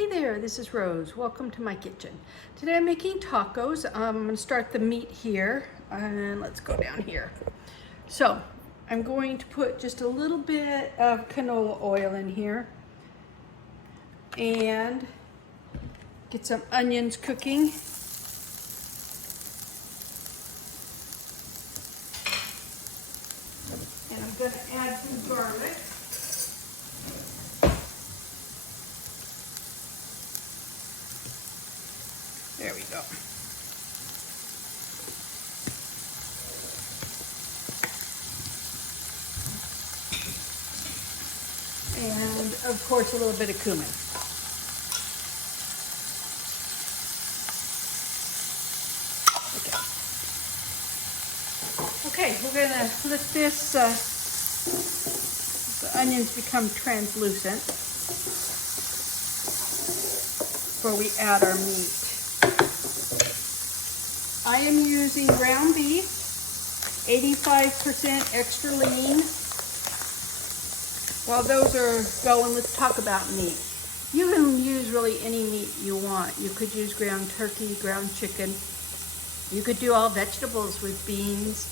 Hi there, this is Rose. Welcome to my kitchen. Today I'm making tacos. I'm going to start the meat here and let's go down here. So I'm going to put just a little bit of canola oil in here and get some onions cooking. And I'm going to add some garlic. There we go. And of course a little bit of cumin. Okay, we're gonna let this, the onions become translucent before we add our meat. I am using ground beef, 85% extra lean. While those are going, let's talk about meat. You can use really any meat you want. You could use ground turkey, ground chicken. You could do all vegetables with beans,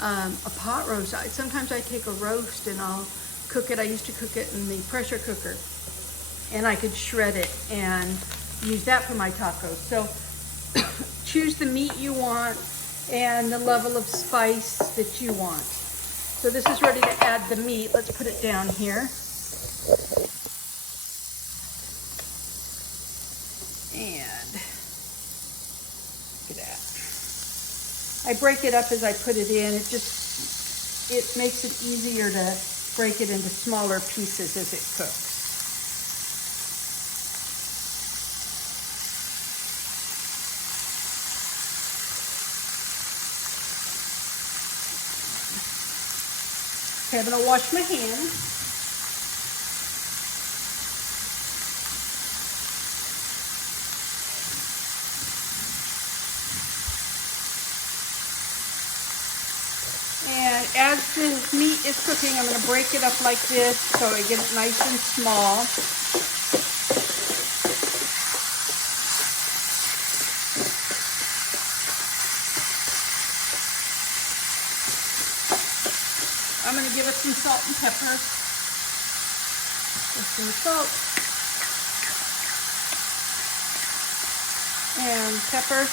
a pot roast. Sometimes I take a roast and I'll cook it. I used to cook it in the pressure cooker. And I could shred it and use that for my tacos. So choose the meat you want and the level of spice that you want. So this is ready to add the meat. Let's put it down here. And look at that. I break it up as I put it in. It makes it easier to break it into smaller pieces as it cooks. Okay, I'm gonna wash my hands. And as the meat is cooking, I'm gonna break it up like this so I get it nice and small. I'm going to give it some salt and pepper. Just some salt and pepper.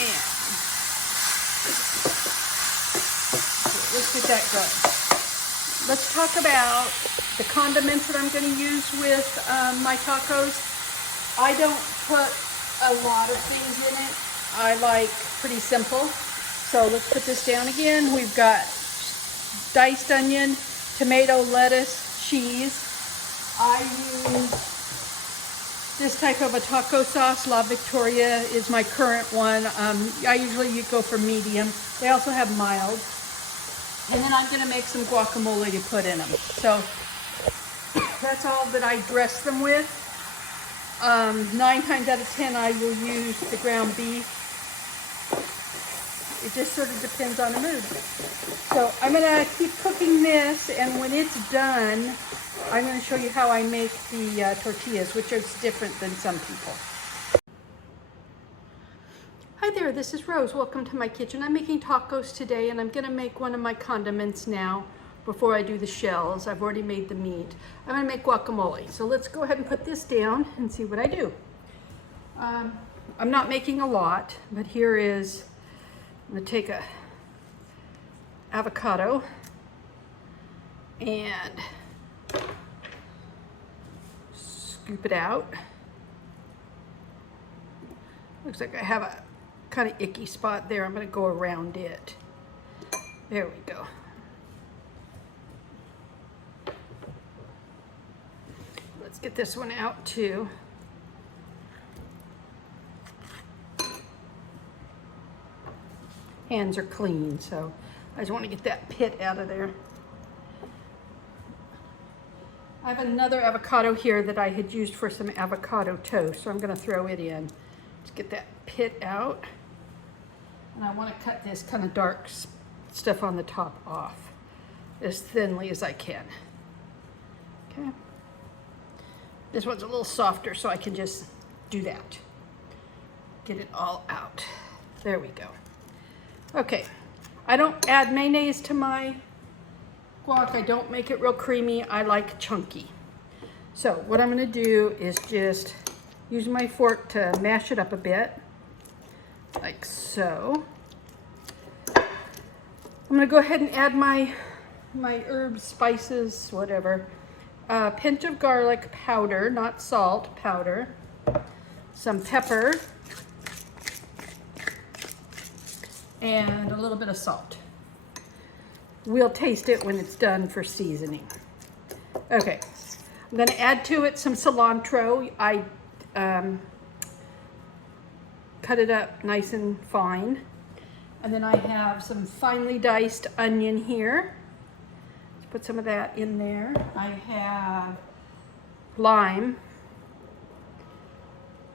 And let's get that going. Let's talk about the condiments that I'm going to use with my tacos. I don't put a lot of things in it. I like pretty simple. So let's put this down again. We've got diced onion, tomato, lettuce, cheese. I use this type of a taco sauce. La Victoria is my current one. I usually go for medium. They also have mild. And then I'm gonna make some guacamole to put in them. So that's all that I dress them with. 9 times out of 10 I will use the ground beef. It just sort of depends on the mood. So I'm gonna keep cooking this, and when it's done, I'm gonna show you how I make the tortillas, which is different than some people. Hi there, this is Rose. Welcome to my kitchen. I'm making tacos today, and I'm gonna make one of my condiments now before I do the shells. I've already made the meat. I'm gonna make guacamole. So let's go ahead and put this down and see what I do. I'm not making a lot, but here is, I'm gonna take a avocado and scoop it out. Looks like I have a kind of icky spot there. I'm gonna go around it. There we go. Let's get this one out too. Hands are clean, so I just want to get that pit out of there. I have another avocado here that I had used for some avocado toast, so I'm going to throw it in. Let's get that pit out. And I want to cut this kind of dark stuff on the top off as thinly as I can. Okay. This one's a little softer, so I can just do that. Get it all out. There we go. Okay, I don't add mayonnaise to my guac. I don't make it real creamy. I like chunky. So what I'm gonna do is just use my fork to mash it up a bit, like so. I'm gonna go ahead and add my herbs, spices, whatever. A pinch of garlic powder, not salt, powder. Some pepper. And a little bit of salt. We'll taste it when it's done for seasoning. Okay, I'm gonna add to it some cilantro. I cut it up nice and fine. And then I have some finely diced onion here. Let's put some of that in there. I have lime.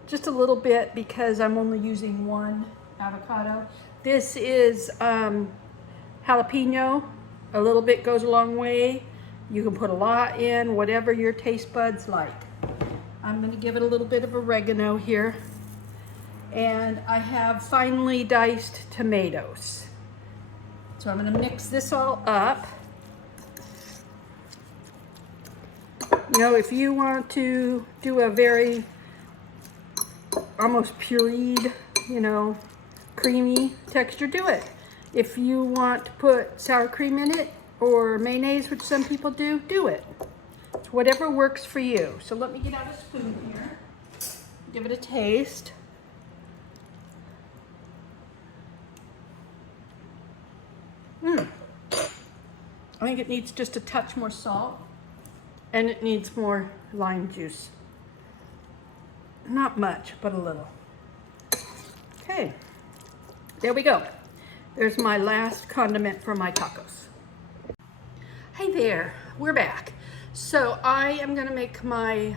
Just a little bit because I'm only using one avocado. This is jalapeno. A little bit goes a long way. You can put a lot in, whatever your taste buds like. I'm gonna give it a little bit of oregano here. And I have finely diced tomatoes. So I'm gonna mix this all up. You know, if you want to do a very almost pureed, you know, creamy texture, do it. If you want to put sour cream in it or mayonnaise, which some people do, do it. It's whatever works for you. So let me get out a spoon here, give it a taste. I think it needs just a touch more salt and it needs more lime juice. Not much, but a little. Okay, there we go. There's my last condiment for my tacos. Hey there, we're back. So I am gonna make my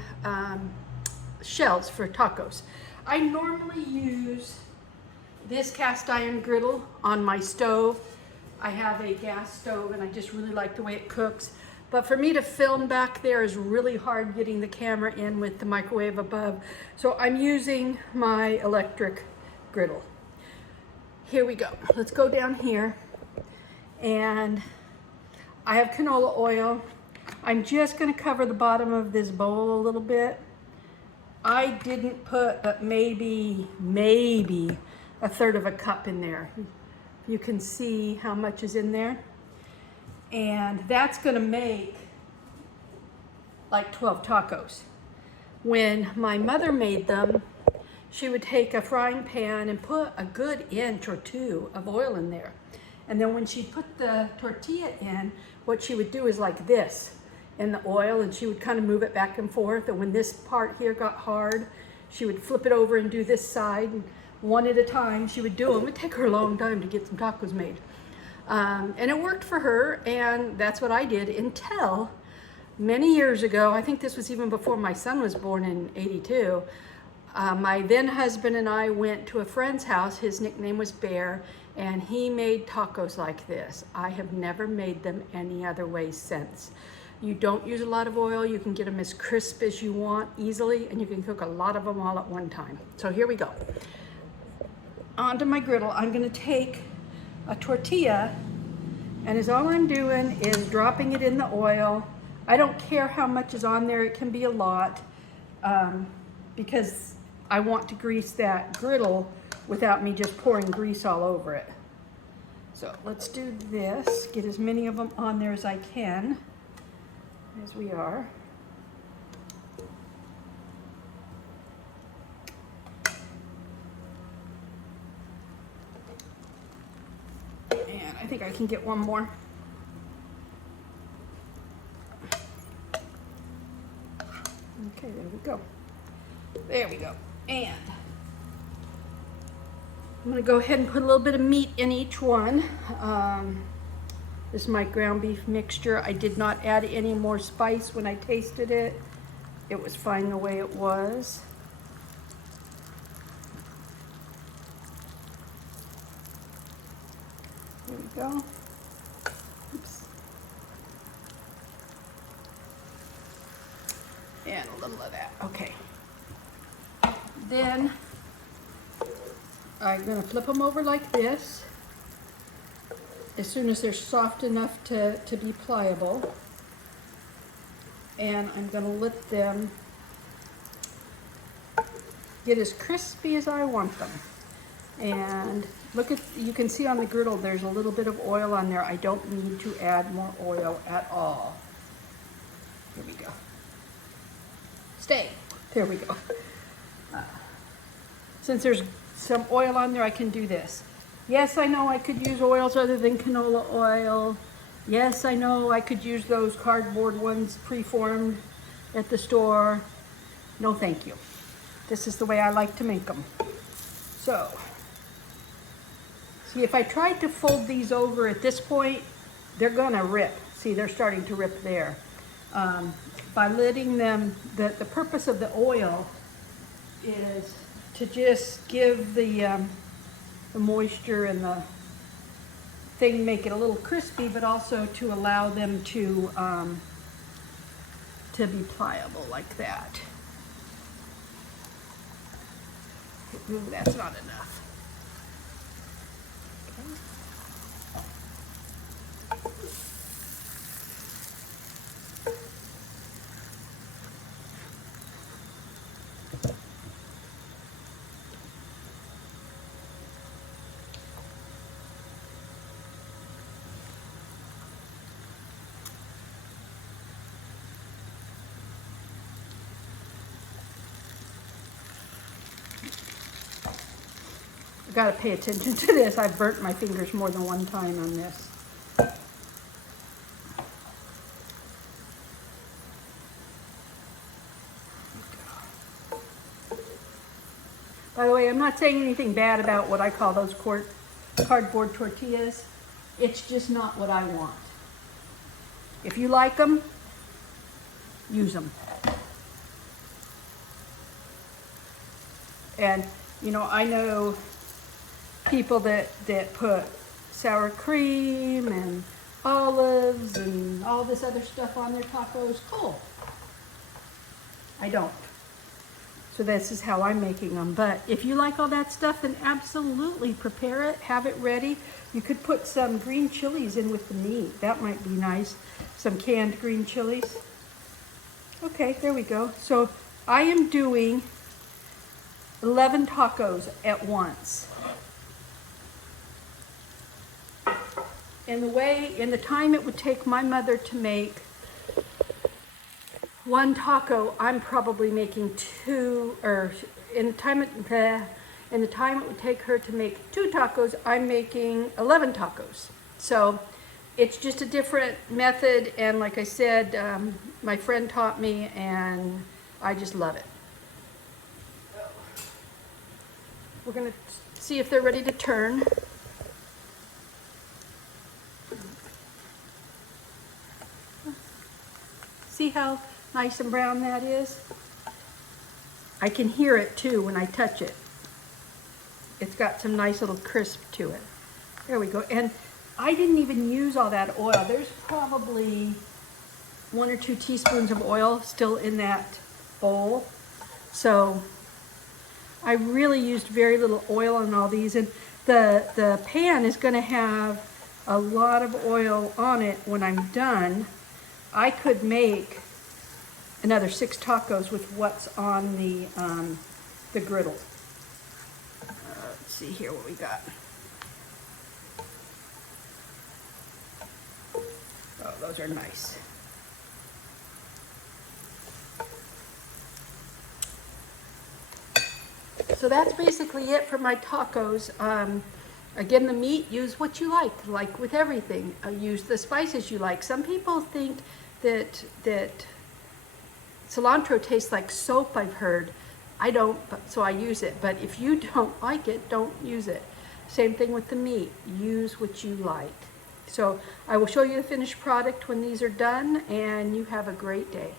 shells for tacos. I normally use this cast iron griddle on my stove. I have a gas stove and I just really like the way it cooks. But for me to film back there is really hard getting the camera in with the microwave above. So I'm using my electric griddle. Here we go. Let's go down here. And I have canola oil. I'm just gonna cover the bottom of this bowl a little bit. I didn't put but maybe a third of a cup in there. You can see how much is in there. And that's gonna make like 12 tacos. When my mother made them, she would take a frying pan and put a good inch or two of oil in there. And then when she put the tortilla in, what she would do is like this in the oil, and she would kind of move it back and forth. And when this part here got hard, she would flip it over and do this side. And one at a time, she would do them. It'd take her a long time to get some tacos made. And it worked for her, and that's what I did until many years ago. I think this was even before my son was born in '82. My then husband and I went to a friend's house. His nickname was Bear, and he made tacos like this. I have never made them any other way since. You don't use a lot of oil. You can get them as crisp as you want easily, and you can cook a lot of them all at one time. So here we go. Onto my griddle, I'm gonna take a tortilla, and all I'm doing is dropping it in the oil. I don't care how much is on there. It can be a lot because I want to grease that griddle without me just pouring grease all over it. So let's do this, get as many of them on there as I can, as we are. And I think I can get one more. Okay, there we go. There we go. And I'm gonna go ahead and put a little bit of meat in each one. This is my ground beef mixture. I did not add any more spice when I tasted it. It was fine the way it was. There we go. Oops. And a little of that. Okay. Then I'm gonna flip them over like this as soon as they're soft enough to be pliable. And I'm gonna let them get as crispy as I want them. And look at, you can see on the griddle there's a little bit of oil on there. I don't need to add more oil at all. Here we go. Stay. There we go. Since there's some oil on there, I can do this. Yes, I know I could use oils other than canola oil. Yes, I know I could use those cardboard ones preformed at the store. No, thank you. This is the way I like to make them. So, see, if I tried to fold these over at this point, they're gonna rip. See, they're starting to rip there. By letting them, the purpose of the oil is to just give the moisture and the thing, make it a little crispy, but also to allow them to be pliable like that. Ooh, that's not enough. I've got to pay attention to this. I've burnt my fingers more than one time on this. By the way, I'm not saying anything bad about what I call those cardboard tortillas. It's just not what I want. If you like them, use them. And, you know, I know people that put sour cream and olives and all this other stuff on their tacos. Cool. I don't. So this is how I'm making them. But if you like all that stuff, then absolutely prepare it, have it ready. You could put some green chilies in with the meat. That might be nice. Some canned green chilies. Okay, there we go. So I am doing 11 tacos at once. In the time it would take my mother to make one taco, I'm probably making two, or in the time it would take her to make 2 tacos, I'm making 11 tacos. So it's just a different method, and like I said, my friend taught me, and I just love it. We're gonna see if they're ready to turn. See how nice and brown that is? I can hear it too when I touch it. It's got some nice little crisp to it. There we go. And I didn't even use all that oil. There's probably 1 or 2 teaspoons of oil still in that bowl. So I really used very little oil on all these. And the pan is going to have a lot of oil on it when I'm done. I could make another 6 tacos with what's on the griddle. Let's see here what we got. Oh, those are nice. So that's basically it for my tacos. Again, the meat, use what you like with everything. Use the spices you like. Some people think that cilantro tastes like soap, I've heard. I don't, so I use it. But if you don't like it, don't use it. Same thing with the meat. Use what you like. So I will show you the finished product when these are done, and you have a great day.